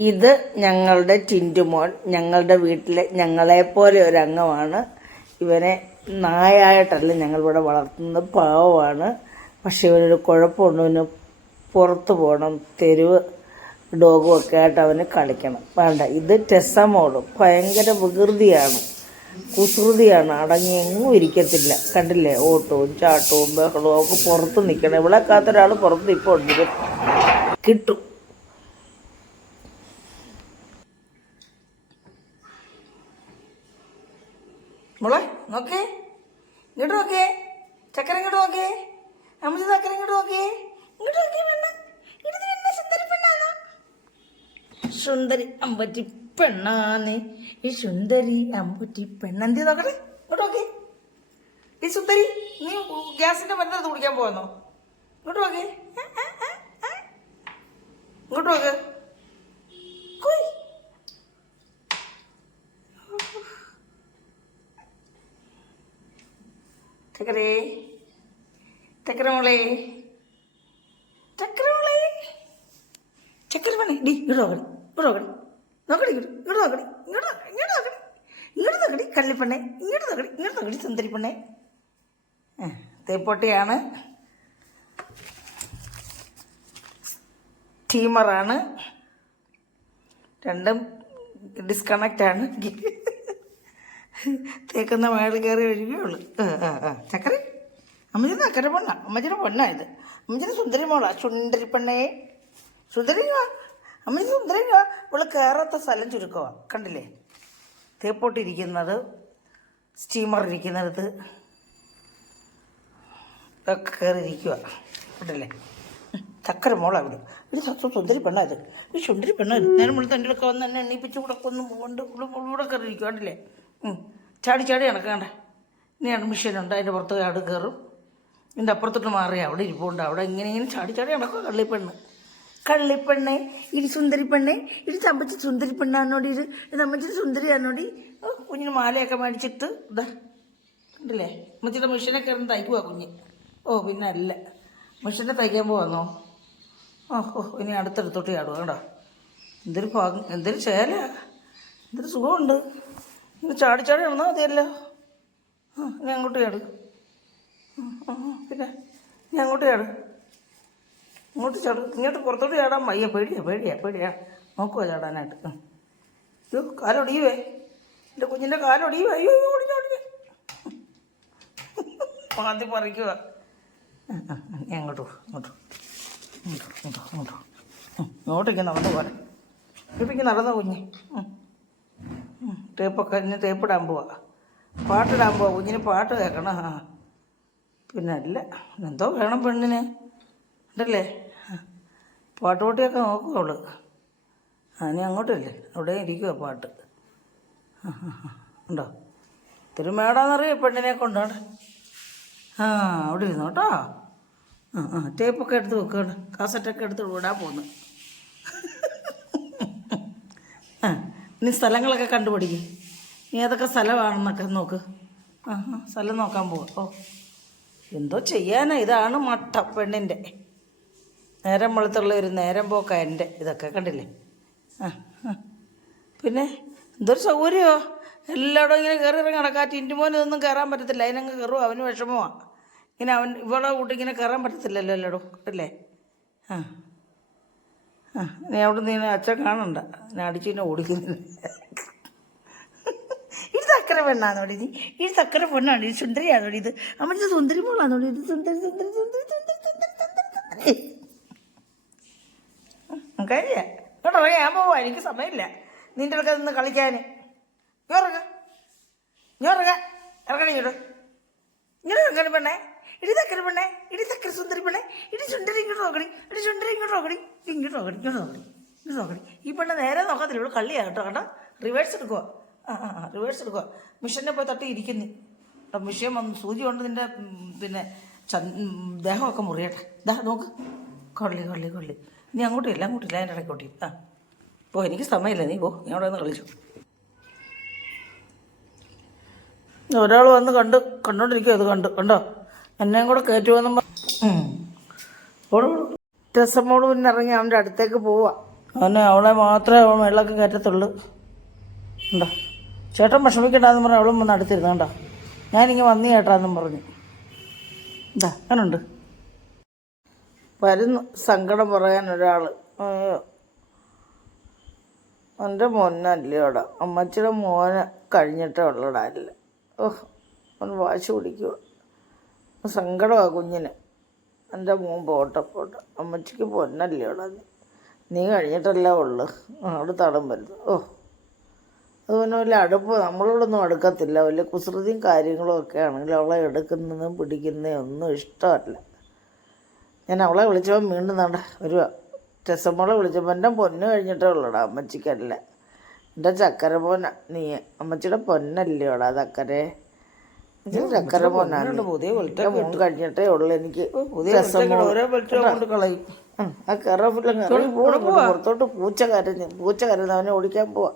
ഇത് ഞങ്ങളുടെ ടിൻറ്റുമോൻ, ഞങ്ങളുടെ വീട്ടിലെ ഞങ്ങളെപ്പോലെ ഒരു അംഗമാണ്. ഇവനെ നായായിട്ടല്ല ഞങ്ങളിവിടെ വളർത്തുന്നത്, പാവമാണ്. പക്ഷെ ഇവനൊരു കുഴപ്പമുണ്ട്, ഇവന് പുറത്ത് പോകണം, തെരുവ് ഡോഗും ഒക്കെ ആയിട്ട് അവന് കളിക്കണം. വേണ്ട, ഇത് ടെസമോളും ഭയങ്കര വികൃതിയാണ്, കുസൃതിയാണ്, അടങ്ങി എങ്ങും ഇരിക്കത്തില്ല. കണ്ടില്ലേ, ഓട്ടവും ചാട്ടവും ബഹളവും ഒക്കെ പുറത്ത് നിൽക്കണം. ഇവിടെ കാത്തൊരാൾ പുറത്ത് ഇപ്പോൾ ഉണ്ട്, കിട്ടും. മോളെ നോക്കേ, ഇങ്ങോട്ട് നോക്കേ, ചക്കര ഇങ്ങോട്ട് നോക്കേ, അമ്മ ചക്കര ഇങ്ങോട്ട് നോക്കേ, ഇങ്ങോട്ട് നോക്കേ, പെണ്ണ് ഇടത് പെണ്ണ സുന്ദരി പെണ്ണാണ്, സുന്ദരി അമ്പറ്റി പെണ്ണാന്ന്, ഈ സുന്ദരി അമ്പറ്റി പെണ്ണെന്തി നോക്കട്ടെ, ഇങ്ങോട്ട് നോക്കേ. ഈ സുന്ദരി, നീ ഗ്യാസിന്റെ മരുന്നെടുത്ത് കുടിക്കാൻ പോവാന്നോ? ഇങ്ങോട്ട് നോക്കേ, ഇങ്ങോട്ട് നോക്ക്. ചക്കരേ, ചക്കര മോളെ, ചക്കര മോളെ, ചക്കര പണി ഡി ഇങ്ങോട്ട് നോക്കടി, ഇങ്ങോട്ട് നോക്കടി, നോക്കടി, ഇങ്ങോട്ട് നോക്കടി, ഇങ്ങോട്ട് ഇങ്ങോട്ട് നോക്കടി, ഇങ്ങോട്ട് നോക്കടി, കള്ളിപ്പെണ്ണെ, ഇങ്ങോട്ട് നോക്കടി, ഇങ്ങോട്ട് നോക്കടി, സുന്ദരി പെണ്ണെ. തേപ്പൊട്ടിയാണ്, സ്റ്റീമറാണ്, രണ്ടും ഡിസ്കണക്റ്റാണ്. തേക്കുന്ന മേളിൽ കയറി ഒഴുകുകയുള്ളു. ചക്കര അമ്മച്ചിന് ചക്കര പെണ്ണ, അമ്മച്ചിയുടെ പെണ്ണാ ഇത്. അമ്മച്ചിന് സുന്ദരി മോളാ, സുന്ദരി പെണ്ണേ, സുന്ദരി അമ്മച്ചി സുന്ദരി. ഇവള് കയറാത്ത സ്ഥലം ചുരുക്കമാണ്, കണ്ടില്ലേ? തേപ്പോട്ട് ഇരിക്കുന്നത്, സ്റ്റീമർ ഇരിക്കുന്നിടത്ത് ഒക്കെ കയറി ഇരിക്കുക, കണ്ടില്ലേ? ചക്കര മോളാ ഇവിടെ. ഒരു സുന്ദരി പെണ്ണാ ഇത്, ഒരു സുന്ദരി പെണ്ണാ ഇത്. നേരം വിളിച്ച് എൻ്റെ അടുക്ക വന്ന് എന്നെ എണ്ണീപ്പിച്ച് കൂടെ കൊന്നും കൊണ്ട് ഇവിടെ കയറി ഇരിക്കുക, കണ്ടില്ലേ? ചാടി ചാടി നടക്കണ്ട. ഇനിയാണ് മിഷീനുണ്ട്, അതിൻ്റെ പുറത്ത് ചാട് കയറും. ഇതിൻ്റെ അപ്പുറത്തോട്ട് മാറി അവിടെ ഇരിപ്പുണ്ട്, അവിടെ ഇങ്ങനെ ഇങ്ങനെ ചാടി ചാടി നടക്കുക. കള്ളിപ്പെണ്ണ്, കള്ളിപ്പെണ്ണെ, ഇടി സുന്ദരി പെണ്ണെ, ഇടി ചമ്പച്ച് സുന്ദരി പെണ്ണാന്നോടി, ഇത് അമ്മച്ചിട്ട് സുന്ദരിയാന്നോടി. കുഞ്ഞിന് മാലയൊക്കെ മേടിച്ചിട്ട് ഇതാ, കണ്ടില്ലേ? അമ്മച്ചിയുടെ മിഷീനെ കയറുന്ന തയ്ക്കുവാ കുഞ്ഞ്. ഓ പിന്നെ അല്ല, മിഷീനെ തയ്ക്കാൻ പോവാന്നോ? ഇനി അടുത്തെടുത്തോട്ട് ചാടുക, കേട്ടോ. എന്തൊരു ഭാഗം, എന്തൊരു ചേല, എന്തൊരു സുഖമുണ്ട്. ഇങ്ങനെ ചാടി ചാടി നടന്നാൽ മതിയല്ലോ. ഇനി അങ്ങോട്ട് ചാട്, പിന്നെ ഇനി അങ്ങോട്ട് ചാട്, ഇങ്ങോട്ട് ചാട്. ഇങ്ങോട്ട് പുറത്തോട്ട് ചാടാൻ വയ്യ, പേടിയാ നോക്കുക ചാടാനായിട്ട്. അയ്യോ കാലൊടിയുവേ, എൻ്റെ കുഞ്ഞിൻ്റെ കാലൊടിയുവേ. അയ്യോ ഒടിഞ്ഞു മാന്തി പറിക്കുക. അങ്ങോട്ടോ ഇങ്ങോട്ടോ ഇങ്ങോട്ടോ ഇങ്ങോട്ടോ ഇങ്ങോട്ടേക്ക് നടന്നു പോരാ. ഇപ്പിക്ക് നടന്ന കുഞ്ഞ് തേപ്പൊക്കെ ഇനി തേപ്പിടാൻ പോവാ, പാട്ടിടാൻ പോവാ. കുഞ്ഞിന് പാട്ട് കേൾക്കണം. പിന്നെ അല്ല, എന്തോ വേണം പെണ്ണിന്, ഉണ്ടല്ലേ? പാട്ടുകൂട്ടിയൊക്കെ നോക്കുവോള്. ഇനി അങ്ങോട്ടല്ലേ, അവിടെ ഇരിക്കുക പാട്ട്. ഉണ്ടോ? ഇത്തിരി മേടാന്നറിയോ പെണ്ണിനെ കൊണ്ടാണ്. അവിടെ ഇരുന്നു കേട്ടോ. ടേപ്പൊക്കെ എടുത്ത് വെക്കുകയാണ്, കാസറ്റൊക്കെ എടുത്ത് വിടാൻ പോകുന്നു. ഇനി സ്ഥലങ്ങളൊക്കെ കണ്ടുപിടിക്കും. നീ ഏതൊക്കെ സ്ഥലമാണെന്നൊക്കെ നോക്ക്. സ്ഥലം നോക്കാൻ പോവാം. എന്തോ ചെയ്യാനാ, ഇതാണ് മട്ട പെണ്ണിൻ്റെ. നേരം വെളുത്തുള്ള ഒരു നേരം പോക്കാ എൻ്റെ ഇതൊക്കെ, കണ്ടില്ലേ? പിന്നെ എന്തൊരു സൗകര്യമോ, എല്ലായിടും ഇങ്ങനെ കയറി ഇറങ്ങി നടക്കാം. ടിൻറ്റുമോൻ ഇതൊന്നും കയറാൻ പറ്റത്തില്ല, അതിനങ്ങ് കയറുമോ, അവന് വിഷമമാണ്. ഇങ്ങനെ ഇവളെ കൂട്ടി ഇങ്ങനെ കയറാൻ പറ്റത്തില്ലല്ലോ എല്ലായിടും, കണ്ടില്ലേ? നീ അവിടെ നീ അച്ഛൻ കാണണ്ട, ഞാൻ അടിച്ചിനെ ഓടിക്കുന്നില്ല. ഇത് ചക്കര പെണ്ണാന്നോടി, നീ ഇത് ചക്കര പെണ്ണാണ്, ഇത് സുന്ദരിയാണോടി, ഇത് അമ്മ സുന്ദരി മോളാന്നോടി, ഇത് സുന്ദരി സുന്ദരി സുന്ദരി സുന്ദരി സുന്ദരി സുന്ദരി. കാര്യ കേട്ടോ, ഞാൻ പോവാ, എനിക്ക് സമയമില്ല നിൻ്റെ അടുക്ക നിന്ന് കളിക്കാൻ. ഇറങ്ങ ഇറങ്ങണേ ഇങ്ങോട്ട്, ഇങ്ങനെ ഇറങ്ങണ പെണ്ണേ, ഇടി ചക്കര പെണ്ണേ, ഇടി ചക്കര സുന്ദരി പെണ്ണേ, ഇടി സുന്ദരി ഇങ്ങോട്ട് നോക്കടി, ഇടി സുന്ദരി ഇങ്ങോട്ട് നോക്കടി, ഇങ്ങോട്ട് നോക്കടി, ഇങ്ങോട്ട് നോക്കടി, ഇങ്ങോട്ട് നോക്കടി. ഈ പെണ്ണെ നേരെ നോക്കത്തില്ല, ഇവിടെ കള്ളിയാ കേട്ടോ. കേട്ടോ, റിവേഴ്സ് എടുക്കുക. റിവേഴ്സ് എടുക്കുക. മിഷനെ പോയി തട്ടി ഇരിക്കുന്നു കേട്ടോ. മിഷൻ വന്ന് സൂചി കൊണ്ട് നിൻ്റെ പിന്നെ ദേഹമൊക്കെ മുറിയട്ടെ. ഇതാ നോക്ക്, കൊള്ളി. നീ അങ്ങോട്ടില്ല അതിൻ്റെ ഇടയ്ക്കോട്ടി. എനിക്ക് സമയമില്ല, നീ പോ, ഞാൻ അവിടെ വന്ന് കളിച്ചു. ഒരാൾ വന്ന് കണ്ടോണ്ടിരിക്കുക, അത് കണ്ടോ എന്നെയും കൂടെ കയറ്റുമെന്നും ടെസമോട് പിന്നെ ഇറങ്ങി അവൻ്റെ അടുത്തേക്ക് പോവാ. അവളെ മാത്രമേ അവൻ വെള്ളമൊക്കെ കയറ്റത്തുള്ളൂ. ഉണ്ടോ ചേട്ടൻ വിഷമിക്കണ്ടെന്ന് പറഞ്ഞാൽ അവളും വന്ന് അടുത്തിരുന്നു. കണ്ടോ ഞാനിങ്ങനെ വന്നു ചേട്ടാന്നും പറഞ്ഞു. എന്താ അങ്ങനുണ്ട് വരുന്നു സങ്കടം പറയാൻ ഒരാൾ. എൻ്റെ മോനല്ലയോടാ, അമ്മച്ചിയുടെ മോനെ കഴിഞ്ഞിട്ടേ ഉള്ളടാ അല്ല. ഓഹ് അവൻ വാശി പിടിക്കുക. സങ്കടമാണ് കുഞ്ഞിന്. എൻ്റെ മോൻ പോട്ടെ അമ്മച്ചിക്ക് പൊന്നല്ലയോടാ, നീ കഴിഞ്ഞിട്ടല്ലേ ഉള്ളു. അവിടെ തടം വരുന്നു. ഓഹ് അത് പിന്നെ വലിയ അടുപ്പ് നമ്മളോടൊന്നും അടുക്കത്തില്ല. വലിയ കുസൃതിയും കാര്യങ്ങളും ഒക്കെ ആണെങ്കിൽ അവളെ എടുക്കുന്നതും പിടിക്കുന്നതും ഒന്നും ഇഷ്ടമല്ല. ഞാൻ അവളെ വിളിച്ചപ്പോൾ വീണ്ടും നട വരുക. രസമോളെ വിളിച്ചപ്പോൾ എൻ്റെ പൊന്ന് കഴിഞ്ഞിട്ടേ ഉള്ളൂടാ, അമ്മച്ചിക്കല്ല. എൻ്റെ ചക്കര പോനാ നീ, അമ്മച്ചിയുടെ പൊന്നല്ലയോടാ ചക്കരെ. ചക്കര പോനാണ്. പുതിയ മോൻ കഴിഞ്ഞിട്ടേ ഉള്ളു എനിക്ക്. കളയും ആ കറ പുറത്തോട്ട് പൂച്ച കരഞ്ഞ് അവനെ ഓടിക്കാൻ പോവാ.